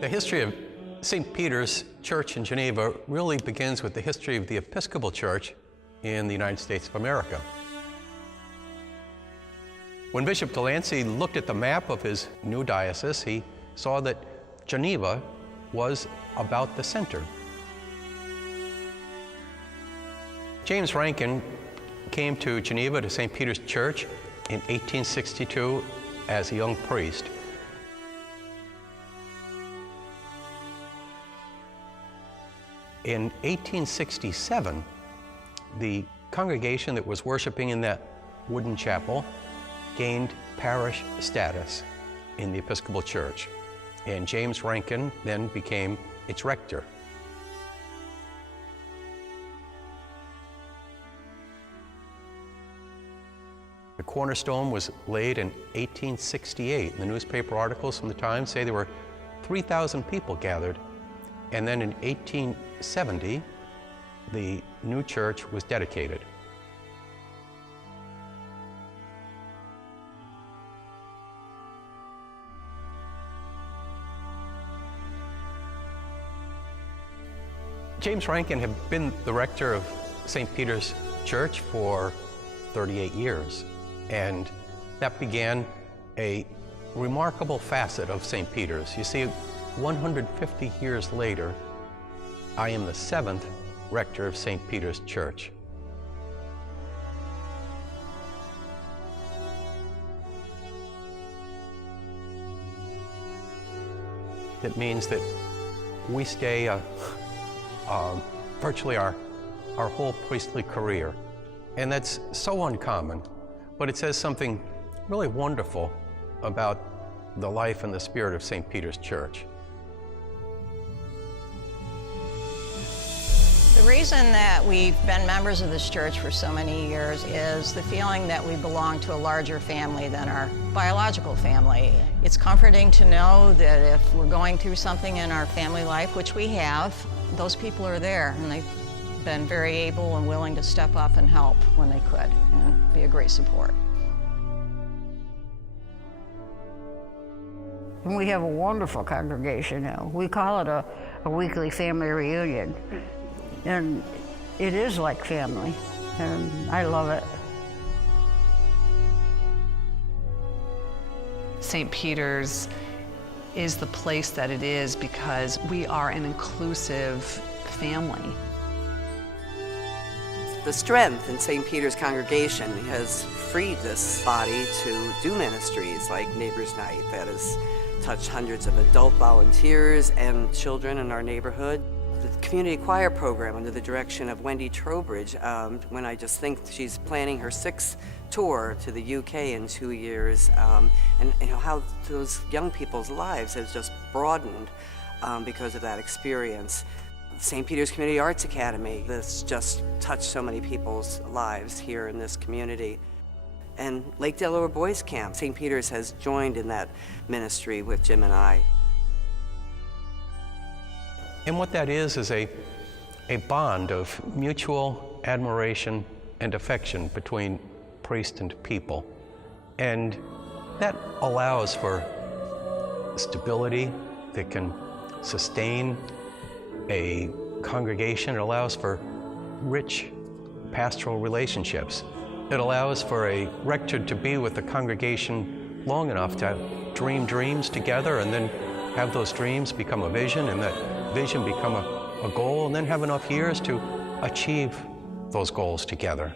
The history of St. Peter's Church in Geneva really begins with the history of the Episcopal Church in the United States of America. When Bishop Delancey looked at the map of his new diocese, he saw that Geneva was about the center. James Rankin came to Geneva to St. Peter's Church in 1862 as a young priest. In 1867, the congregation that was worshiping in that wooden chapel gained parish status in the Episcopal Church, and James Rankin then became its rector. The cornerstone was laid in 1868. The newspaper articles from the time say there were 3,000 people gathered. And then in 1870, the new church was dedicated. James Rankin had been the rector of St. Peter's Church for 38 years, and that began a remarkable facet of St. Peter's. You see, 150 years later, I am the 7th rector of St. Peter's Church. It means that we stay virtually our whole priestly career. And that's so uncommon, but it says something really wonderful about the life and the spirit of St. Peter's Church. The reason that we've been members of this church for so many years is the feeling that we belong to a larger family than our biological family. It's comforting to know that if we're going through something in our family life, which we have, those people are there, and they've been very able and willing to step up and help when they could and be a great support. We have a wonderful congregation now. We call it a weekly family reunion. And it is like family, and I love it. St. Peter's is the place that it is because we are an inclusive family. The strength in St. Peter's congregation has freed this body to do ministries like Neighbors' Night that has touched hundreds of adult volunteers and children in our neighborhood. The community choir program under the direction of Wendy Trowbridge, when I just think she's planning her 6th tour to the UK in 2 years, and you know how those young people's lives has just broadened because of that experience. St. Peter's Community Arts Academy, this just touched so many people's lives here in this community. And Lake Delaware Boys Camp, St. Peter's has joined in that ministry with Jim and I. And what that is a bond of mutual admiration and affection between priest and people. And that allows for stability that can sustain a congregation. It allows for rich pastoral relationships. It allows for a rector to be with the congregation long enough to dream dreams together and then have those dreams become a vision, and that vision become a a goal and then have enough years to achieve those goals together.